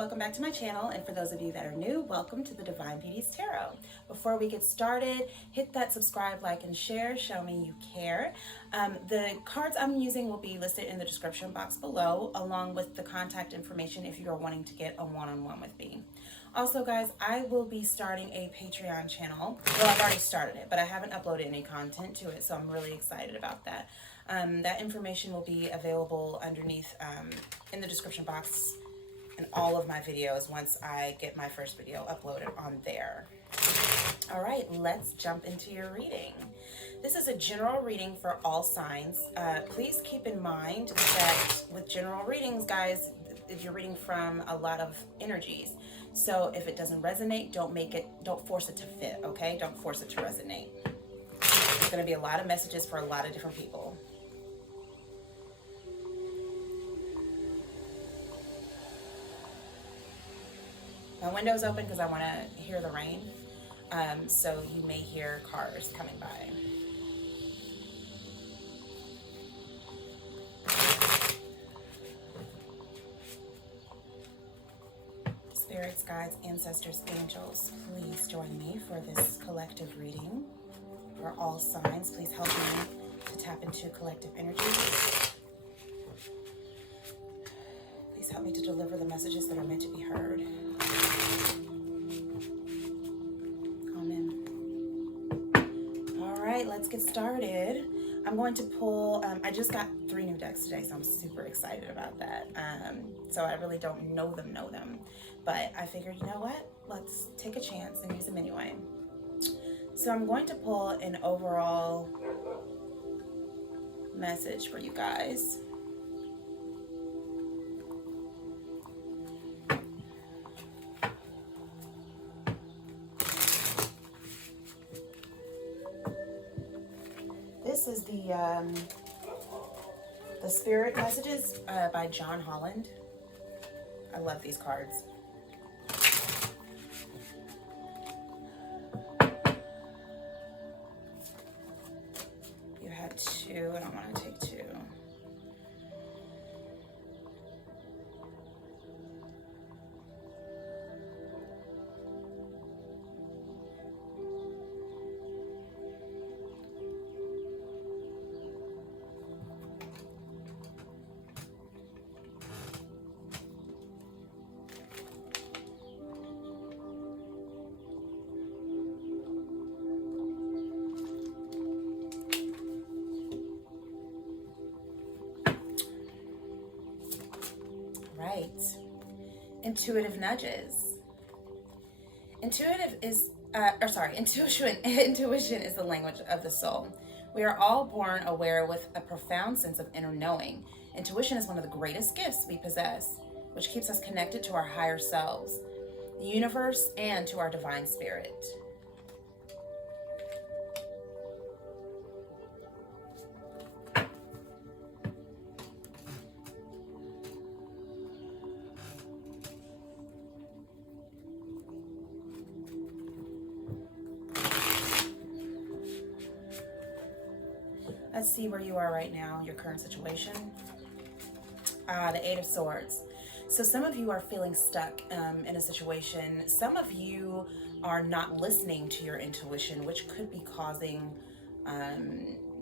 welcome back to my channel, and for those of you that are new, welcome to the Divine Beauties Tarot. Before we get started, hit that subscribe, like, and share. Show me you care. The cards I'm using will be listed in the description box below, along with the contact information if you are wanting to get a one-on-one with me. Also, guys, I will be starting a Patreon channel. Well, I've already started it, but I haven't uploaded any content to it, so I'm really excited about that. That information will be available underneath in the description box in all of my videos once I get my first video uploaded on there. All right, let's jump into your reading. This is a general reading for all signs. Please keep in mind that with general readings, guys, you're reading from a lot of energies. So if it doesn't resonate, don't force it to fit, okay? Don't force it to resonate. There's gonna be a lot of messages for a lot of different people. My window's open because I want to hear the rain, so you may hear cars coming by. Spirits, guides, ancestors, angels, please join me for this collective reading for all signs. Please help me to tap into collective energy. Please help me to deliver the messages that are meant to be heard. Amen. All right, let's get started. I'm going to pull, I just got 3 new decks today, so I'm super excited about that. So I really don't know them, but I figured, you know what? Let's take a chance and use them anyway. So I'm going to pull an overall message for you guys. This is the Spirit Messages by John Holland. I love these cards. You had 2, and I want to take 2. Right. Intuitive nudges. Intuition is the language of the soul. We are all born aware with a profound sense of inner knowing. Intuition is one of the greatest gifts we possess, which keeps us connected to our higher selves, the universe, and to our divine spirit. Let's see where you are right now, your current situation. The 8 of Swords. So some of you are feeling stuck in a situation. Some of you are not listening to your intuition, which could be causing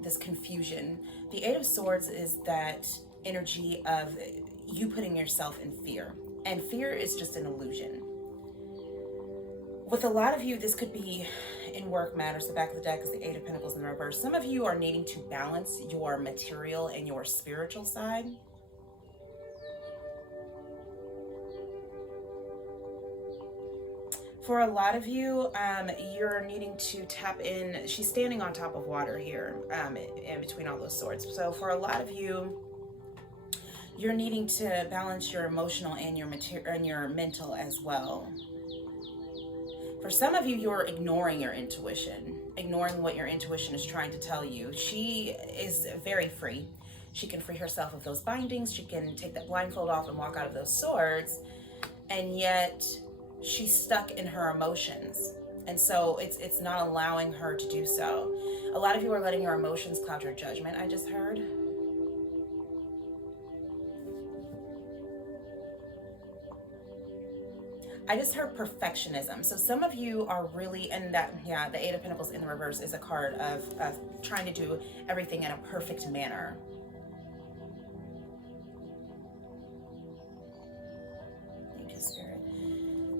this confusion. The 8 of Swords is that energy of you putting yourself in fear. And fear is just an illusion. With a lot of you, this could be in work matters. The back of the deck is the 8 of Pentacles in the reverse. Some of you are needing to balance your material and your spiritual side. For a lot of you, you're needing to tap in. She's standing on top of water here, in between all those swords. So for a lot of you, you're needing to balance your emotional and your mental as well. For some of you, you're ignoring your intuition, ignoring what your intuition is trying to tell you. She is very free. She can free herself of those bindings. She can take that blindfold off and walk out of those swords. And yet she's stuck in her emotions. And so it's not allowing her to do so. A lot of you are letting your emotions cloud your judgment, I just heard. I just heard perfectionism. So some of you are really, and that, yeah, the Eight of Pentacles in the reverse is a card of trying to do everything in a perfect manner. Thank you, Spirit.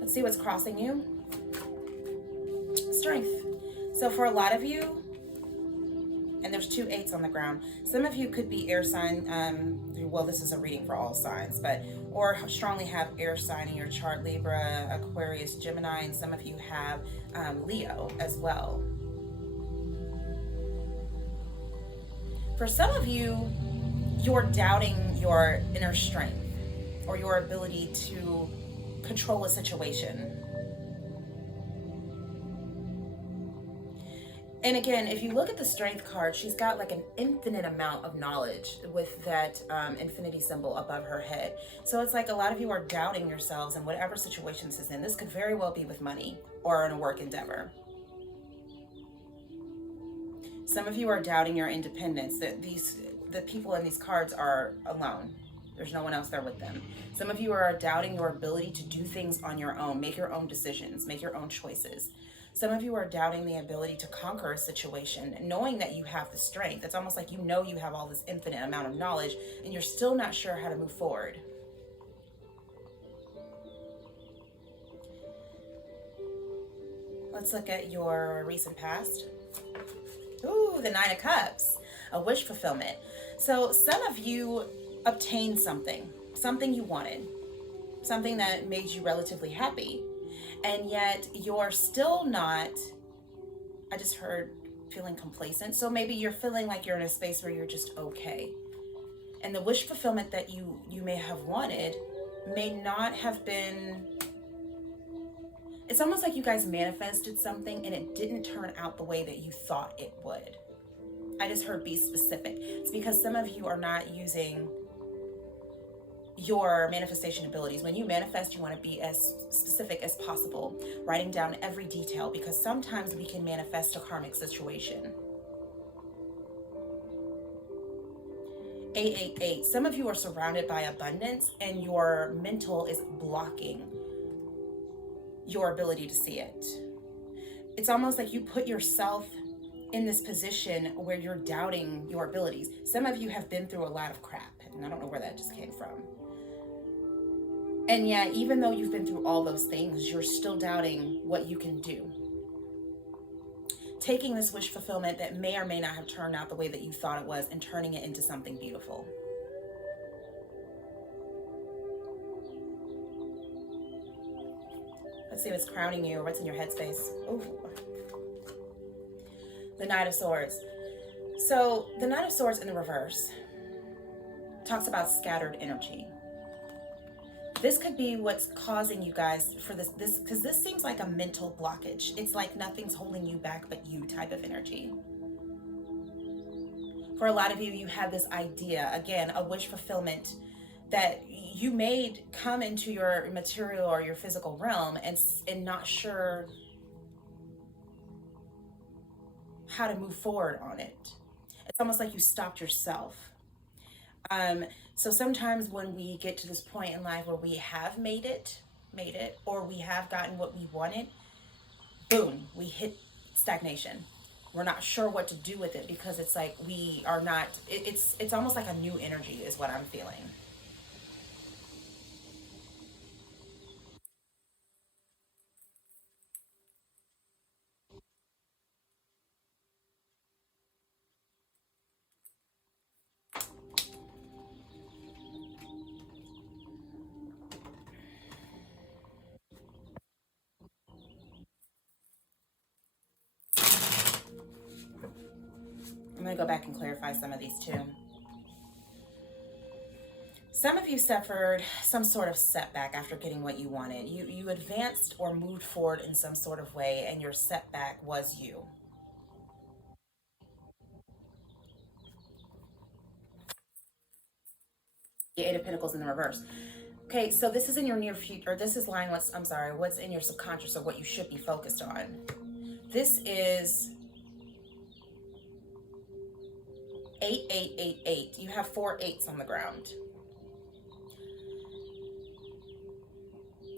Let's see what's crossing you. Strength. So for a lot of you, and there's 2 8s on the ground. Some of you could be air sign, well, this is a reading for all signs, but, or strongly have air sign in your chart, Libra, Aquarius, Gemini, and some of you have Leo as well. For some of you, you're doubting your inner strength or your ability to control a situation. And again, if you look at the Strength card, she's got like an infinite amount of knowledge with that infinity symbol above her head. So it's like a lot of you are doubting yourselves in whatever situation this is in. This could very well be with money or in a work endeavor. Some of you are doubting your independence, that the people in these cards are alone. There's no one else there with them. Some of you are doubting your ability to do things on your own, make your own decisions, make your own choices. Some of you are doubting the ability to conquer a situation, knowing that you have the strength. It's almost like you know you have all this infinite amount of knowledge, and you're still not sure how to move forward. Let's look at your recent past. Ooh, the Nine of Cups, a wish fulfillment. So some of you obtained something you wanted, something that made you relatively happy. And yet you're still not, I just heard feeling complacent. So maybe you're feeling like you're in a space where you're just okay. And the wish fulfillment that you may have wanted may not have been, it's almost like you guys manifested something and it didn't turn out the way that you thought it would. I just heard be specific. It's because some of you are not using your manifestation abilities. When you manifest, you want to be as specific as possible, writing down every detail, because sometimes we can manifest a karmic situation. 888. Some of you are surrounded by abundance and your mental is blocking your ability to see it. It's almost like you put yourself in this position where you're doubting your abilities. Some of you have been through a lot of crap, and I don't know where that just came from. And yet, even though you've been through all those things, you're still doubting what you can do. Taking this wish fulfillment that may or may not have turned out the way that you thought it was and turning it into something beautiful. Let's see what's crowning you or what's in your headspace. Ooh. The Knight of Swords. So the Knight of Swords in the reverse talks about scattered energy. This could be what's causing you guys for this because this seems like a mental blockage. It's like nothing's holding you back but you type of energy. For a lot of you, you have this idea, again, a wish fulfillment that you made come into your material or your physical realm and not sure how to move forward on it. It's almost like you stopped yourself. So sometimes when we get to this point in life where we have made it, or we have gotten what we wanted, boom, we hit stagnation. We're not sure what to do with it because it's like we are not, it's almost like a new energy is what I'm feeling. I'm going to go back and clarify some of these too. Some of you suffered some sort of setback after getting what you wanted. You advanced or moved forward in some sort of way, and your setback was you. The Eight of Pentacles in the reverse. Okay, so this is in your near future. This is lying what's in your subconscious or what you should be focused on. This is 8888. You have 4 8s on the ground.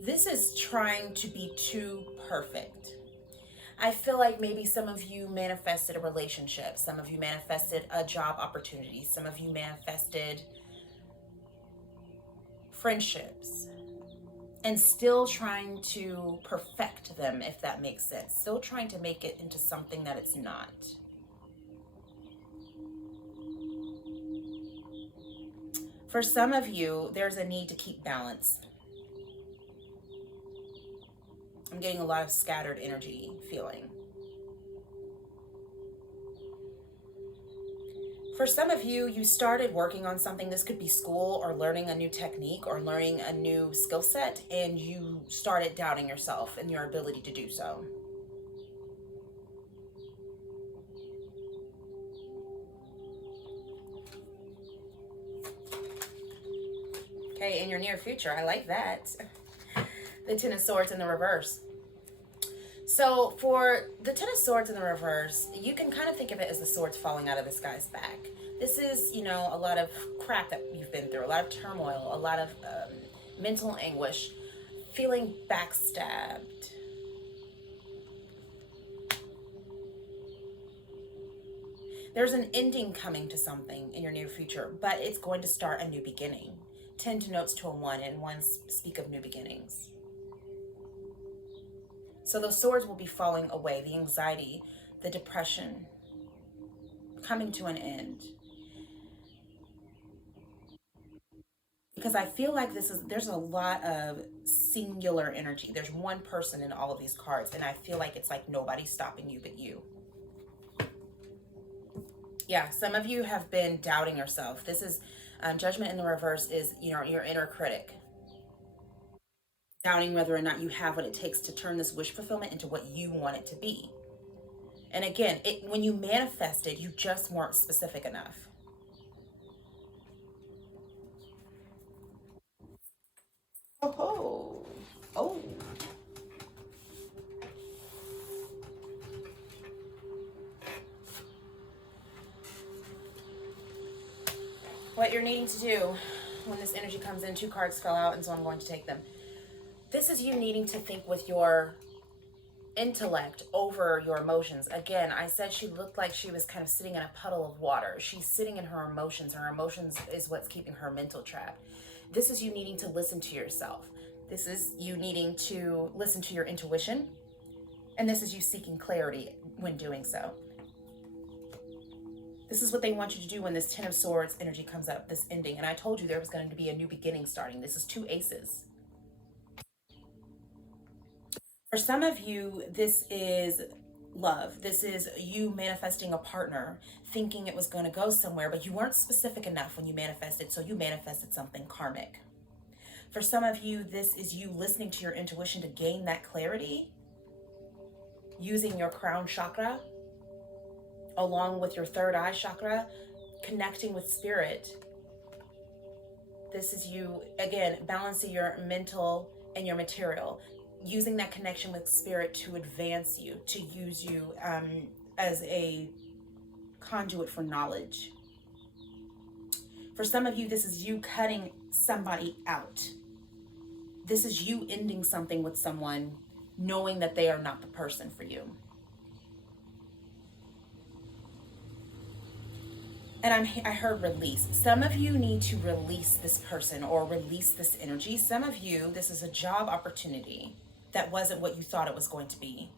This is trying to be too perfect. I feel like maybe some of you manifested a relationship, some of you manifested a job opportunity, some of you manifested friendships, and still trying to perfect them, if that makes sense. Still trying to make it into something that it's not. For some of you, there's a need to keep balance. I'm getting a lot of scattered energy feeling. For some of you, you started working on something. This could be school or learning a new technique or learning a new skill set, and you started doubting yourself and your ability to do so. Okay, in your near future, I like that. The Ten of Swords in the reverse. So for the Ten of Swords in the reverse, you can kind of think of it as the swords falling out of this guy's back. This is, you know, a lot of crap that you've been through, a lot of turmoil, a lot of mental anguish, feeling backstabbed. There's an ending coming to something in your near future, but it's going to start a new beginning. 10 denotes to a 1, and 1s speak of new beginnings. So those swords will be falling away, the anxiety, the depression, coming to an end. Because I feel like there's a lot of singular energy. There's one person in all of these cards, and I feel like it's like nobody's stopping you but you. Yeah, some of you have been doubting yourself. This is Judgment in the reverse is, you know, your inner critic. Doubting whether or not you have what it takes to turn this wish fulfillment into what you want it to be. And again, when you manifested, you just weren't specific enough. Oh, oh. What you're needing to do when this energy comes in, 2 cards fell out, and so I'm going to take them. This is you needing to think with your intellect over your emotions. Again, I said she looked like she was kind of sitting in a puddle of water. She's sitting in her emotions. Her emotions is what's keeping her mental trapped. This is you needing to listen to yourself. This is you needing to listen to your intuition. And this is you seeking clarity when doing so. This is what they want you to do when this Ten of Swords energy comes up, this ending. And I told you there was going to be a new beginning starting. This is 2 aces. For some of you, this is love. This is you manifesting a partner, thinking it was going to go somewhere, but you weren't specific enough when you manifested, so you manifested something karmic. For some of you, this is you listening to your intuition to gain that clarity, using your crown chakra, along with your third eye chakra, connecting with spirit. This is you, again, balancing your mental and your material, using that connection with spirit to advance you, to use you as a conduit for knowledge. For some of you, this is you cutting somebody out. This is you ending something with someone, knowing that they are not the person for you. And I heard release. Some of you need to release this person or release this energy. Some of you, this is a job opportunity that wasn't what you thought it was going to be.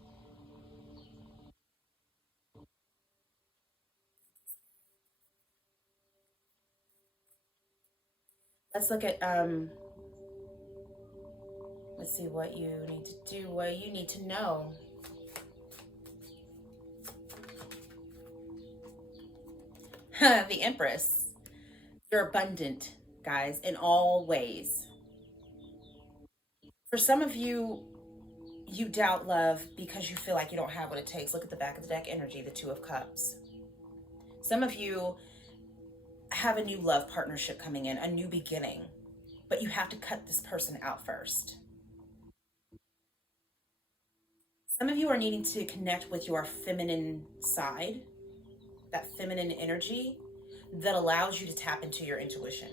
Let's look at, let's see what you need to do, what you need to know. The Empress. You're abundant, guys, in all ways. For some of you, you doubt love because you feel like you don't have what it takes. Look at the back of the deck energy, the 2 of Cups. Some of you have a new love partnership coming in, a new beginning, but you have to cut this person out first. Some of you are needing to connect with your feminine side, that feminine energy that allows you to tap into your intuition.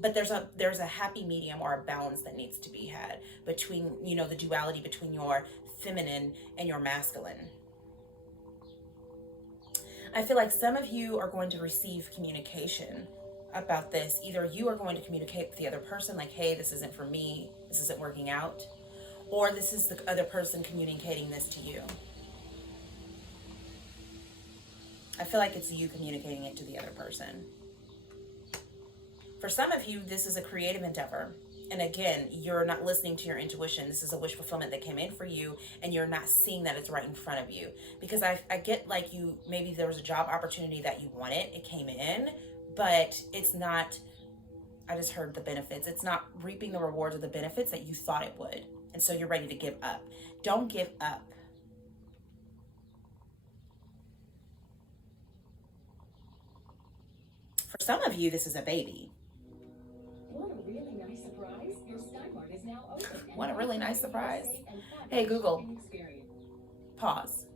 But there's a happy medium or a balance that needs to be had between, you know, the duality between your feminine and your masculine. I feel like some of you are going to receive communication about this. Either you are going to communicate with the other person, like, hey, this isn't for me, this isn't working out, or this is the other person communicating this to you. I feel like it's you communicating it to the other person. For some of you, this is a creative endeavor. And again, you're not listening to your intuition. This is a wish fulfillment that came in for you, and you're not seeing that it's right in front of you. Because I get like maybe there was a job opportunity that you wanted, it came in, but it's not, I just heard the benefits. It's not reaping the rewards of the benefits that you thought it would. And so you're ready to give up. Don't give up. For some of you, this is a baby. Want a really nice surprise? Your Sky Mart is now open. Want a really nice surprise? Hey, Google, pause.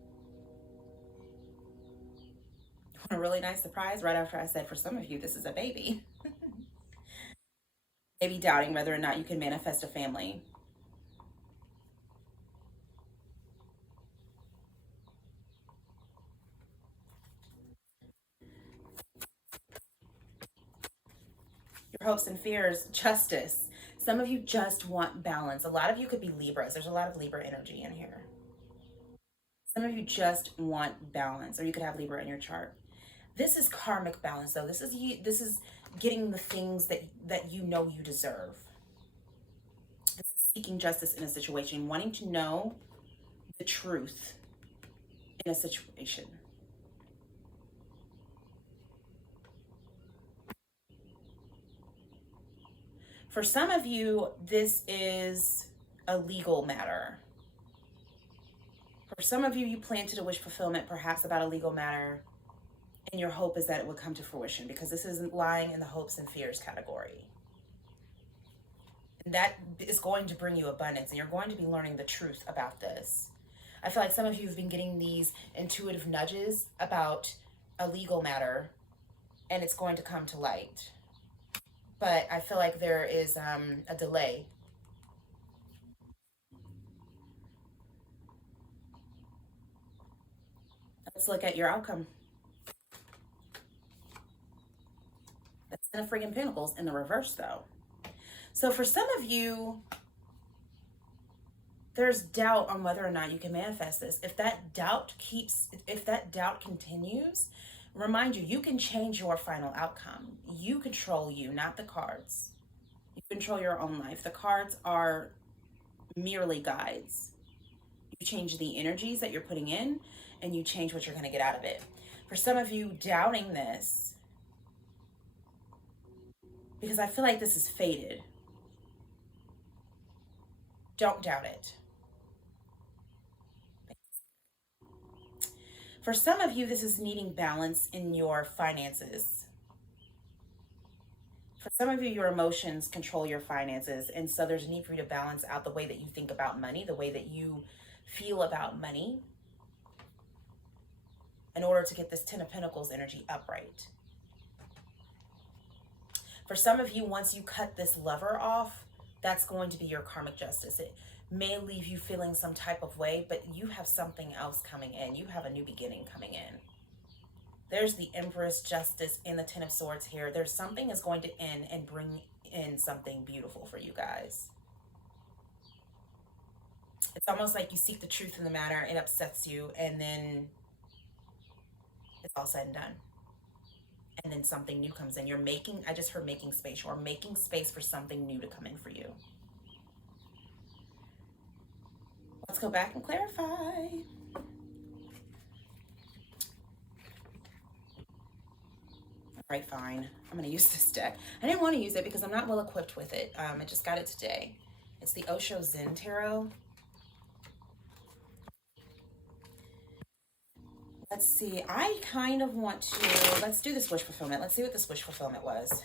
Want a really nice surprise? Right after I said, for some of you, this is a baby. Maybe doubting whether or not you can manifest a family. Your hopes and fears, justice. Some of you just want balance. A lot of you could be Libras. There's a lot of Libra energy in here. Some of you just want balance, or you could have Libra in your chart. This is karmic balance, though. This is getting the things that you know you deserve. This is seeking justice in a situation, wanting to know the truth in a situation. For some of you, this is a legal matter. For some of you, you planted a wish fulfillment, perhaps about a legal matter, and your hope is that it would come to fruition, because this isn't lying in the hopes and fears category. And that is going to bring you abundance, and you're going to be learning the truth about this. I feel like some of you have been getting these intuitive nudges about a legal matter, and it's going to come to light. But I feel like there is a delay. Let's look at your outcome. That's Ten of freaking Pentacles in the reverse, though. So for some of you, there's doubt on whether or not you can manifest this. If that doubt continues, remind you, you can change your final outcome. You control you, not the cards. You control your own life. The cards are merely guides. You change the energies that you're putting in, and you change what you're going to get out of it. For some of you doubting this, because I feel like this is fated, don't doubt it. For some of you, this is needing balance in your finances. For some of you, your emotions control your finances, and so there's a need for you to balance out the way that you think about money, the way that you feel about money, in order to get this Ten of Pentacles energy upright. For some of you, once you cut this lever off, that's going to be your karmic justice. It may leave you feeling some type of way, but you have something else coming in. You have a new beginning coming in. There's the Empress, Justice, and the Ten of Swords here. There's something is going to end and bring in something beautiful for you guys. It's almost like you seek the truth in the matter, it upsets you, and then it's all said and done. And then something new comes in. I just heard making space. You're making space for something new to come in for you. Let's go back and clarify. All right, fine. I'm going to use this deck. I didn't want to use it because I'm not well equipped with it. I just got it today. It's the Osho Zen Tarot. Let's see. I kind of want to, let's do this wish fulfillment. Let's see what this wish fulfillment was.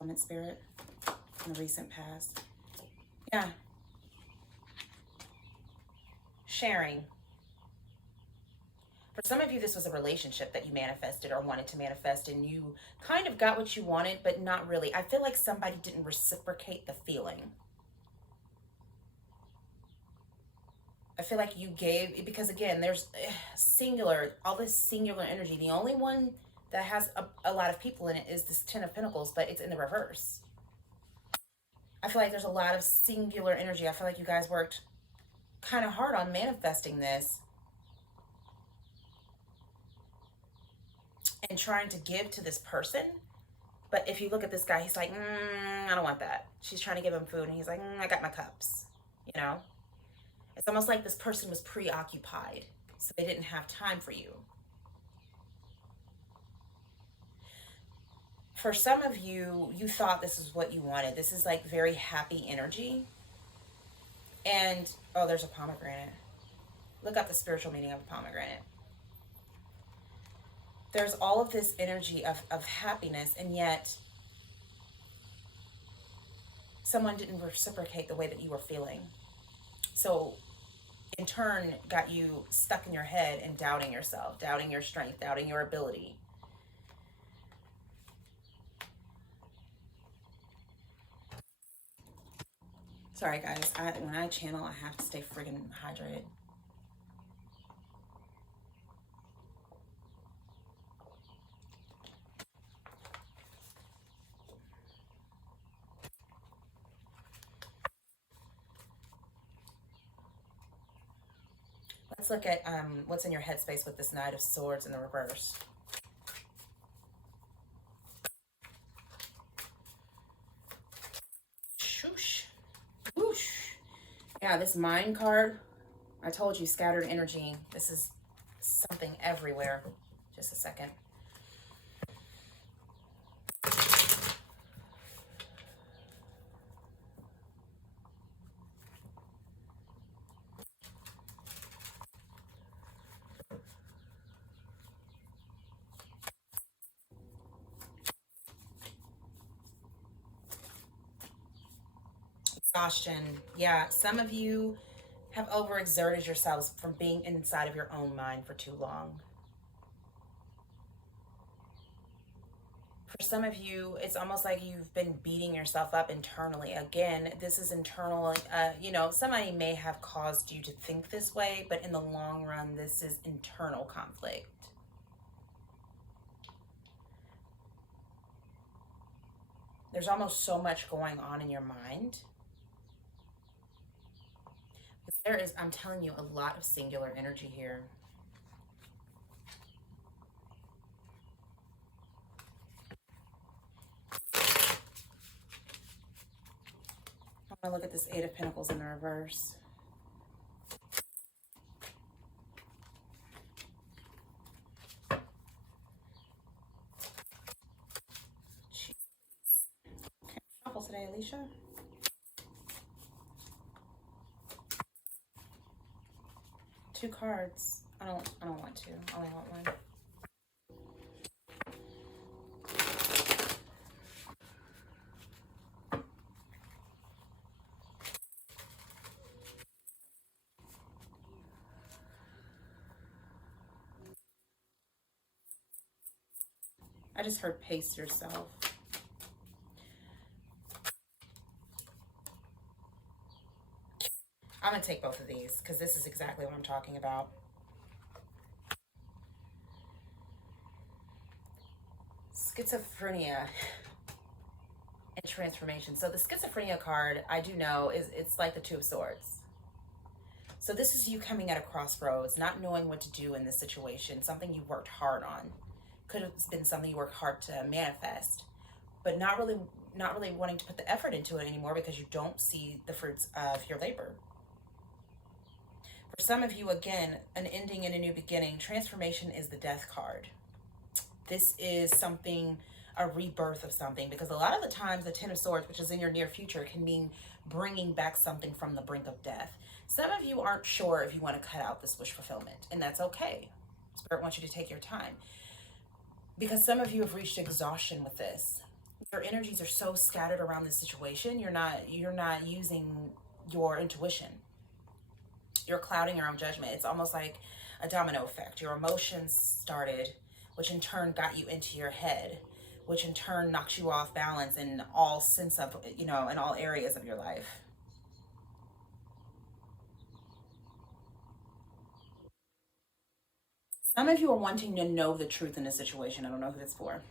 Fulfillment spirit in the recent past. Yeah. Sharing. For some of you, this was a relationship that you manifested or wanted to manifest, and you kind of got what you wanted, but not really. I feel like somebody didn't reciprocate the feeling. I feel like you gave, because again, there's singular, all this singular energy. The only one that has a lot of people in it is this Ten of Pentacles, but it's in the reverse. I feel like there's a lot of singular energy. I feel like you guys worked kind of hard on manifesting this and trying to give to this person. But if you look at this guy, he's like, I don't want that. She's trying to give him food, and he's like, I got my cups, you know? It's almost like this person was preoccupied, so they didn't have time for you. For some of you, you thought this is what you wanted. This is like very happy energy. And, oh, there's a pomegranate. Look up the spiritual meaning of a pomegranate. There's all of this energy of happiness, and yet someone didn't reciprocate the way that you were feeling. So in turn, got you stuck in your head and doubting yourself, doubting your strength, doubting your ability. Sorry guys, when I channel, I have to stay friggin' hydrated. Let's look at what's in your headspace with this Knight of Swords in the reverse. Shoosh. Whoosh. Yeah, this Mind card. I told you, scattered energy. This is something everywhere. Just a second. Exhaustion. Yeah, some of you have overexerted yourselves from being inside of your own mind for too long. For some of you, it's almost like you've been beating yourself up internally. Again, this is internal. You know, somebody may have caused you to think this way, but in the long run, this is internal conflict. There's almost so much going on in your mind. There is, I'm telling you, a lot of singular energy here. I'm going to look at this Eight of Pentacles in the reverse. Jeez. Okay, shuffle today, Alicia. Two cards. I don't want to. I only want one. I just heard pace yourself. I'm going to take both of these because this is exactly what I'm talking about. Schizophrenia and transformation. So the schizophrenia card, I do know, it's like the Two of Swords. So this is you coming at a crossroads, not knowing what to do in this situation, something you worked hard on. Could have been something you worked hard to manifest, but not really wanting to put the effort into it anymore because you don't see the fruits of your labor. For some of you, again, an ending and a new beginning. Transformation is the Death card. This is something, a rebirth of something, because a lot of the times the Ten of Swords, which is in your near future, can mean bringing back something from the brink of death. Some of you aren't sure if you want to cut out this wish fulfillment, and that's okay. Spirit wants you to take your time, because some of you have reached exhaustion with this. Your energies are so scattered around this situation. You're not using your intuition. You're clouding your own judgment. It's almost like a domino effect. Your emotions started, which in turn got you into your head, which in turn knocks you off balance in all sense of, in all areas of your life. Some of you are wanting to know the truth in this situation. I don't know who that's for.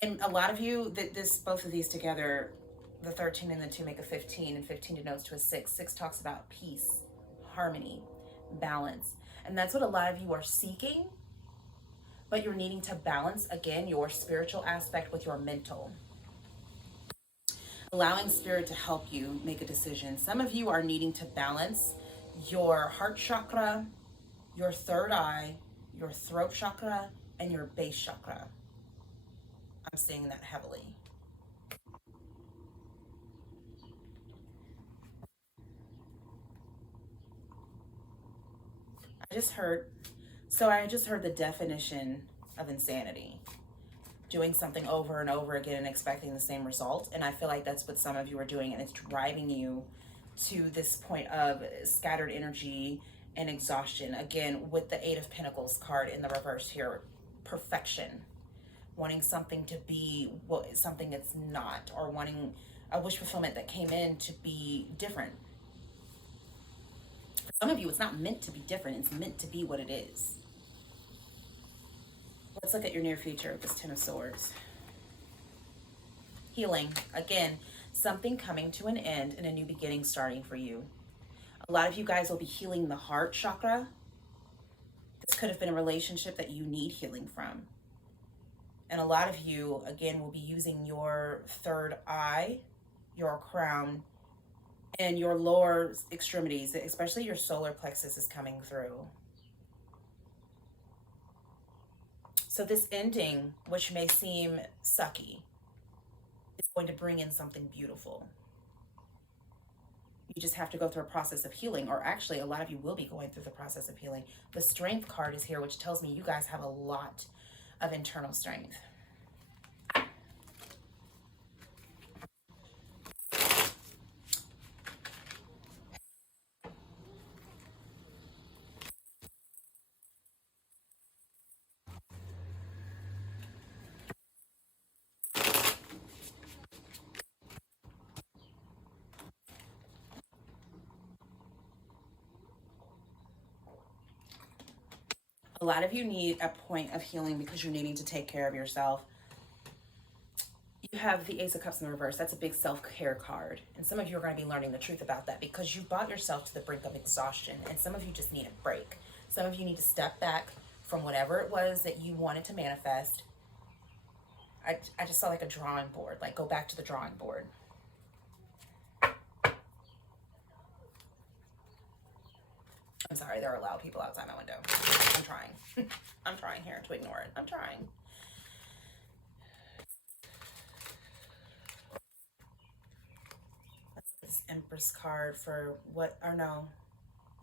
And a lot of you, both of these together, the 13 and the 2 make a 15, and 15 denotes to a 6. 6 talks about peace, harmony, balance. And that's what a lot of you are seeking, but you're needing to balance, again, your spiritual aspect with your mental. Allowing spirit to help you make a decision. Some of you are needing to balance your heart chakra, your third eye, your throat chakra, and your base chakra. I'm seeing that heavily. I just heard the definition of insanity. Doing something over and over again and expecting the same result. And I feel like that's what some of you are doing, and it's driving you to this point of scattered energy and exhaustion. Again, with the 8 of Pentacles card in the reverse here, perfection. Wanting something to be something it's not, or wanting a wish fulfillment that came in to be different. For some of you, it's not meant to be different. It's meant to be what it is. Let's look at your near future with this 10 of Swords. Healing. Again, something coming to an end and a new beginning starting for you. A lot of you guys will be healing the heart chakra. This could have been a relationship that you need healing from. And a lot of you, again, will be using your third eye, your crown, and your lower extremities, especially your solar plexus is coming through. So this ending, which may seem sucky, is going to bring in something beautiful. You just have to go through a process of healing, or actually a lot of you will be going through the process of healing. The Strength card is here, which tells me you guys have a lot of internal strength. A lot of you need a point of healing because you're needing to take care of yourself. You have the Ace of Cups in the reverse. That's a big self-care card. And some of you are going to be learning the truth about that because you brought yourself to the brink of exhaustion. And some of you just need a break. Some of you need to step back from whatever it was that you wanted to manifest. I just saw like a drawing board. Like, go back to the drawing board. I'm sorry, there are loud people outside my window. I'm trying. I'm trying here to ignore it. I'm trying. Let's look at this Empress card for what, or no.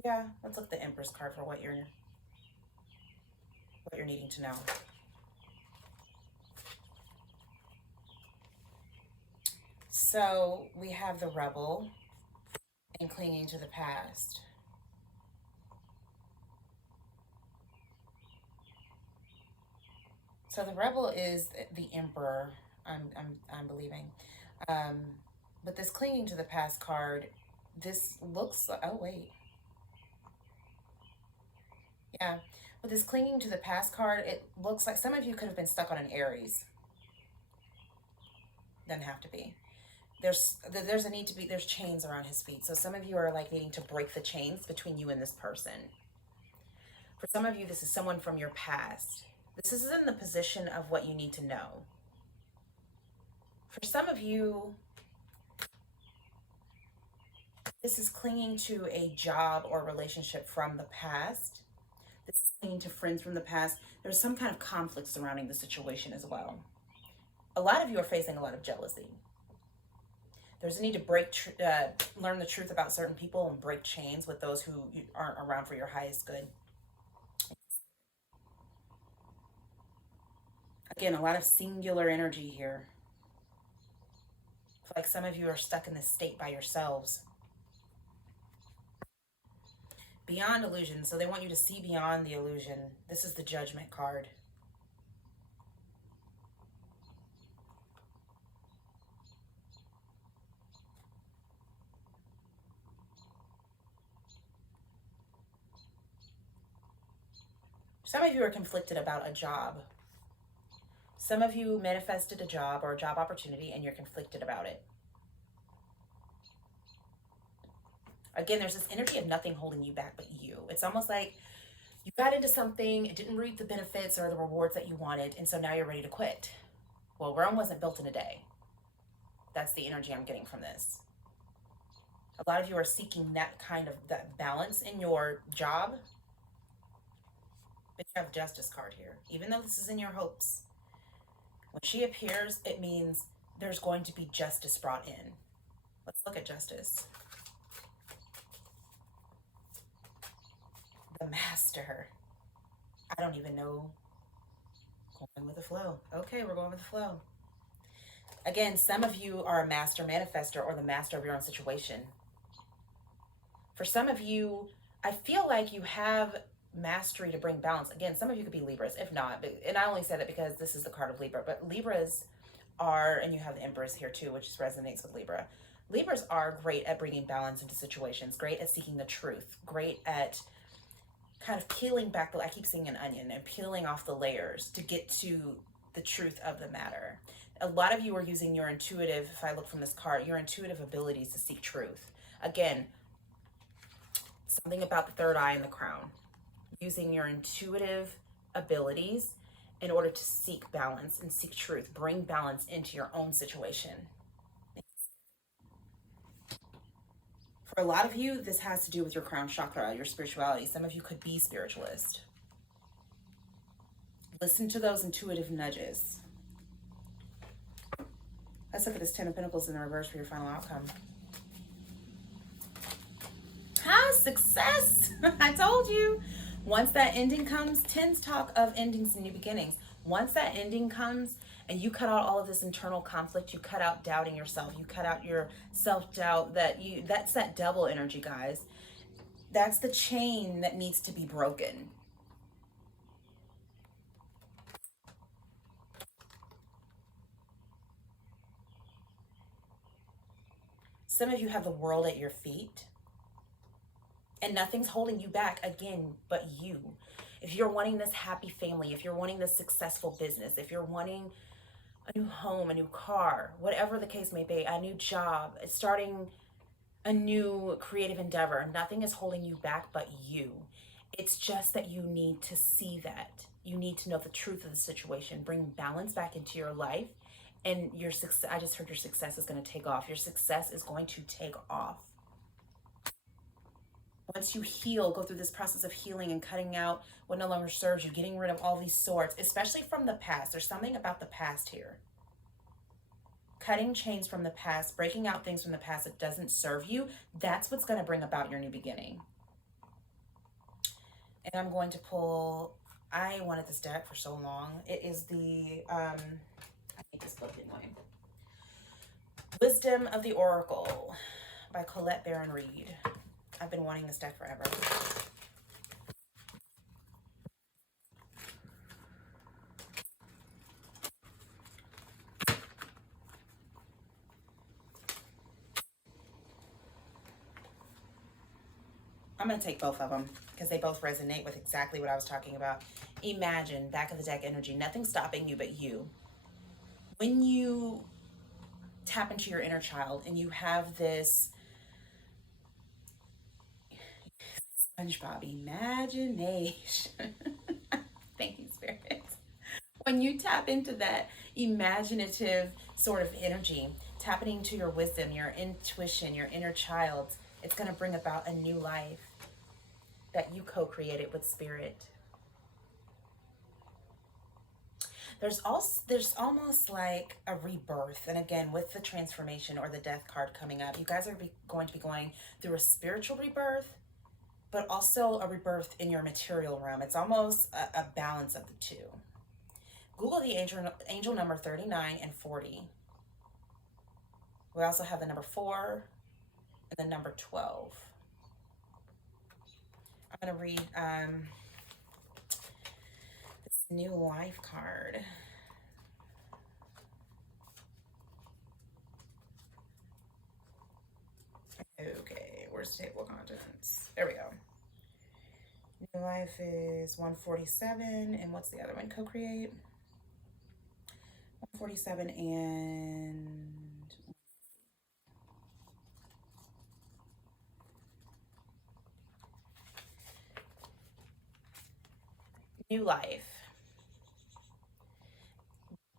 Yeah, let's look at the Empress card for what you're needing to know. So we have the Rebel and clinging to the past. So the Rebel is the Emperor, I'm believing. But this clinging to the past card, this looks, oh wait. Yeah, with this clinging to the past card, it looks like some of you could have been stuck on an Aries. Doesn't have to be. There's a need to be, there's chains around his feet. So some of you are like needing to break the chains between you and this person. For some of you, this is someone from your past. This is in the position of what you need to know. For some of you, this is clinging to a job or relationship from the past. This is clinging to friends from the past. There's some kind of conflict surrounding the situation as well. A lot of you are facing a lot of jealousy. There's a need to learn the truth about certain people and break chains with those who aren't around for your highest good. Again, a lot of singular energy here. Like some of you are stuck in this state by yourselves. Beyond illusion. So they want you to see beyond the illusion. This is the Judgment card. Some of you are conflicted about a job. Some of you manifested a job or a job opportunity and you're conflicted about it. Again, there's this energy of nothing holding you back but you. It's almost like you got into something, it didn't reap the benefits or the rewards that you wanted, and so now you're ready to quit. Well, Rome wasn't built in a day. That's the energy I'm getting from this. A lot of you are seeking that balance in your job. But you have Justice card here. Even though this is in your hopes, when she appears, it means there's going to be justice brought in. Let's look at Justice. The Master. I don't even know. Going with the flow. Okay, we're going with the flow. Again, some of you are a master manifestor or the master of your own situation. For some of you, I feel like you have mastery to bring balance. Again, some of you could be Libras, if not, and I only say that because this is the card of Libra, but Libras are, and you have the Empress here too, which resonates with Libra. Libras are great at bringing balance into situations, great at seeking the truth, great at kind of peeling back I keep seeing an onion and peeling off the layers to get to the truth of the matter. A lot of you are using your intuitive, if I look from this card, your intuitive abilities to seek truth. Again, something about the third eye and the crown. Using your intuitive abilities in order to seek balance and seek truth. Bring balance into your own situation. For a lot of you, this has to do with your crown chakra, your spirituality. Some of you could be spiritualist. Listen to those intuitive nudges. Let's look at this 10 of Pentacles in the reverse for your final outcome. Success! I told you. Once that ending comes, tens talk of endings and new beginnings. Once that ending comes and you cut out all of this internal conflict, you cut out doubting yourself, you cut out your self-doubt, that's that devil energy, guys. That's the chain that needs to be broken. Some of you have the world at your feet. And nothing's holding you back, again, but you. If you're wanting this happy family, if you're wanting this successful business, if you're wanting a new home, a new car, whatever the case may be, a new job, starting a new creative endeavor, nothing is holding you back but you. It's just that you need to see that. You need to know the truth of the situation, bring balance back into your life, and your success, I just heard your success is going to take off. Your success is going to take off. Once you heal, go through this process of healing and cutting out what no longer serves you, getting rid of all these swords, especially from the past. There's something about the past here. Cutting chains from the past, breaking out things from the past that doesn't serve you, that's what's going to bring about your new beginning. And I'm going to pull, I wanted this deck for so long. It is the, I think this book in way. Wisdom of the Oracle by Colette Baron Reed. I've been wanting this deck forever. I'm going to take both of them because they both resonate with exactly what I was talking about. Imagine, back of the deck energy, nothing stopping you but you. When you tap into your inner child and you have this SpongeBob imagination. Thank you, Spirit. When you tap into that imaginative sort of energy, tapping into your wisdom, your intuition, your inner child, it's going to bring about a new life that you co-created with Spirit. There's almost like a rebirth. And again, with the transformation or the death card coming up, you guys are going to be going through a spiritual rebirth, but also a rebirth in your material realm. It's almost a balance of the two. Google the angel number 39 and 40. We also have the number 4 and the number 12. I'm going to read this new life card. Okay, where's the table of contents? There we go. New life is 147, and what's the other one? Co-create. 147 and new life.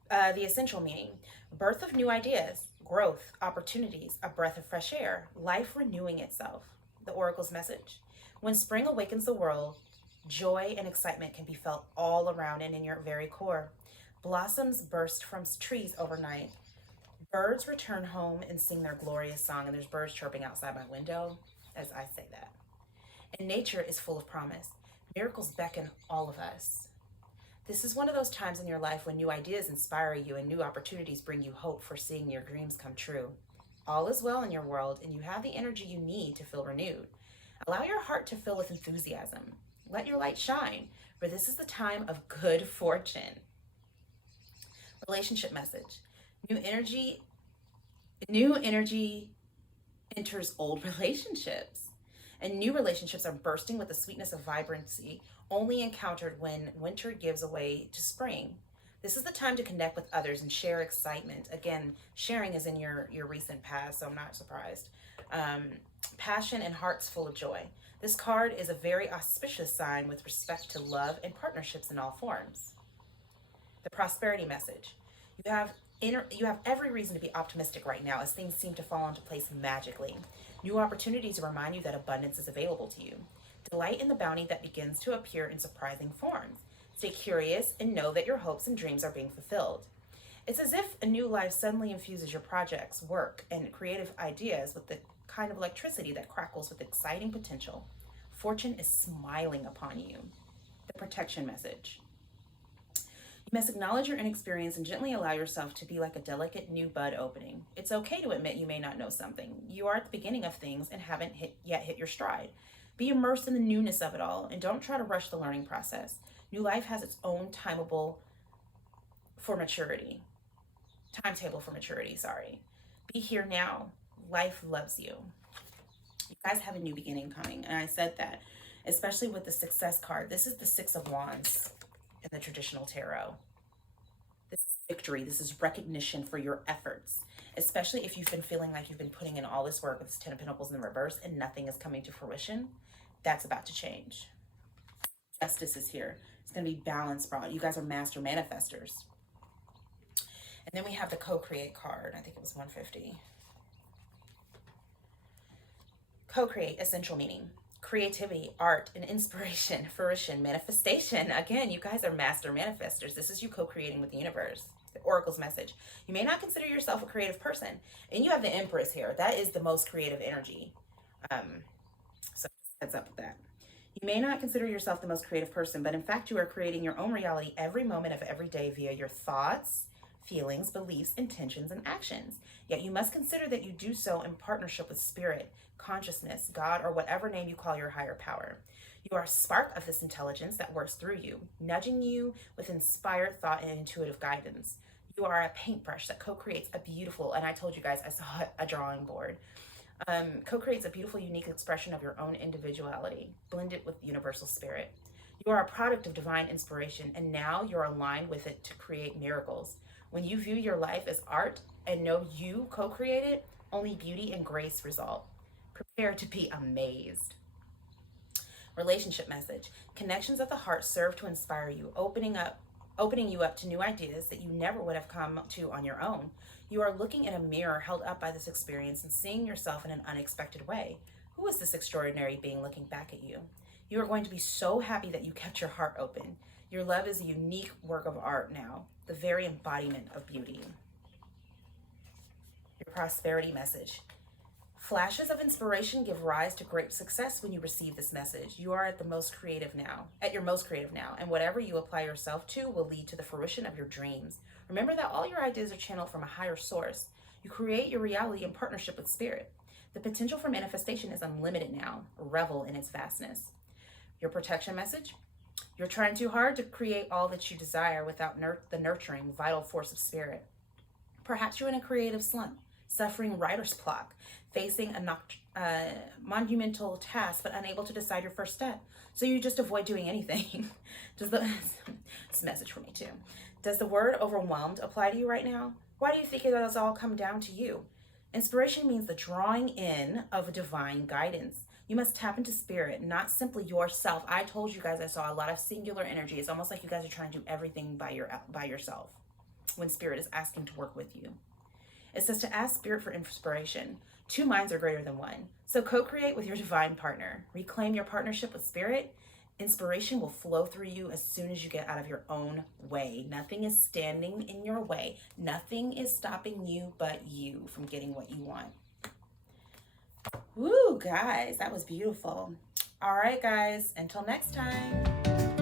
The essential meaning: birth of new ideas, growth, opportunities, a breath of fresh air, life renewing itself. The oracle's message: when spring awakens the world, joy and excitement can be felt all around and in your very core. Blossoms burst from trees overnight. Birds return home and sing their glorious song, and there's birds chirping outside my window as I say that. And nature is full of promise. Miracles beckon all of us. This is one of those times in your life when new ideas inspire you and new opportunities bring you hope for seeing your dreams come true. All is well in your world, and you have the energy you need to feel renewed. Allow your heart to fill with enthusiasm. Let your light shine, for this is the time of good fortune. Relationship message: new energy enters old relationships. And new relationships are bursting with the sweetness of vibrancy, only encountered when winter gives way to spring. This is the time to connect with others and share excitement. Again, sharing is in your recent past, so I'm not surprised. Passion and hearts full of joy. This card is a very auspicious sign with respect to love and partnerships in all forms. The prosperity message: you have every reason to be optimistic right now as things seem to fall into place magically. New opportunities remind you that abundance is available to you. Delight in the bounty that begins to appear in surprising forms. Stay curious and know that your hopes and dreams are being fulfilled. It's as if a new life suddenly infuses your projects, work, and creative ideas with the kind of electricity that crackles with exciting potential. Fortune is smiling upon you. The protection message: you must acknowledge your inexperience and gently allow yourself to be like a delicate new bud opening. It's okay to admit you may not know something. You are at the beginning of things and haven't yet hit your stride. Be immersed in the newness of it all and don't try to rush the learning process. New life has its own timetable for maturity. Be here now. Life loves you. You guys have a new beginning coming, and I said that, especially with the success card. This is the 6 of Wands in the traditional tarot. This is victory. This is recognition for your efforts, especially if you've been feeling like you've been putting in all this work with this 10 of Pentacles in the reverse and nothing is coming to fruition. That's about to change. Justice is here. It's going to be balance brought. You guys are master manifestors. And then we have the co-create card. I think it was 150. Co-create, essential meaning: creativity, art, and inspiration, fruition, manifestation. Again, you guys are master manifestors. This is you co-creating with the universe. The oracle's message: you may not consider yourself a creative person, and you have the Empress here. That is the most creative energy. So heads up with that. You may not consider yourself the most creative person, but in fact, you are creating your own reality every moment of every day via your thoughts, feelings, beliefs, intentions, and actions. Yet you must consider that you do so in partnership with spirit, consciousness, God, or whatever name you call your higher power. You are a spark of this intelligence that works through you, nudging you with inspired thought and intuitive guidance. You are a paintbrush that co-creates a beautiful, and I told you guys I saw a drawing board, co-creates a beautiful, unique expression of your own individuality, blended with universal spirit. You are a product of divine inspiration, and now you're aligned with it to create miracles. When you view your life as art and know you co-created, only beauty and grace result. Prepare to be amazed. Relationship message: connections of the heart serve to inspire you, opening you up to new ideas that you never would have come to on your own. You are looking in a mirror held up by this experience and seeing yourself in an unexpected way. Who is this extraordinary being looking back at you? You are going to be so happy that you kept your heart open. Your love is a unique work of art now, the very embodiment of beauty. Your prosperity message: flashes of inspiration give rise to great success when you receive this message. You are at your most creative now, and whatever you apply yourself to will lead to the fruition of your dreams. Remember that all your ideas are channeled from a higher source. You create your reality in partnership with spirit. The potential for manifestation is unlimited now. Revel in its vastness. Your protection message: you're trying too hard to create all that you desire without the nurturing, vital force of spirit. Perhaps you're in a creative slump, suffering writer's block, facing a monumental task but unable to decide your first step. So you just avoid doing anything. This is a message for me too. Does the word overwhelmed apply to you right now? Why do you think it does all come down to you? Inspiration means the drawing in of divine guidance. You must tap into spirit, not simply yourself. I told you guys I saw a lot of singular energy. It's almost like you guys are trying to do everything by yourself when spirit is asking to work with you. It says to ask spirit for inspiration. Two minds are greater than one. So co-create with your divine partner. Reclaim your partnership with spirit. Inspiration will flow through you as soon as you get out of your own way. Nothing is standing in your way. Nothing is stopping you but you from getting what you want. Woo, guys, that was beautiful. All right, guys, until next time.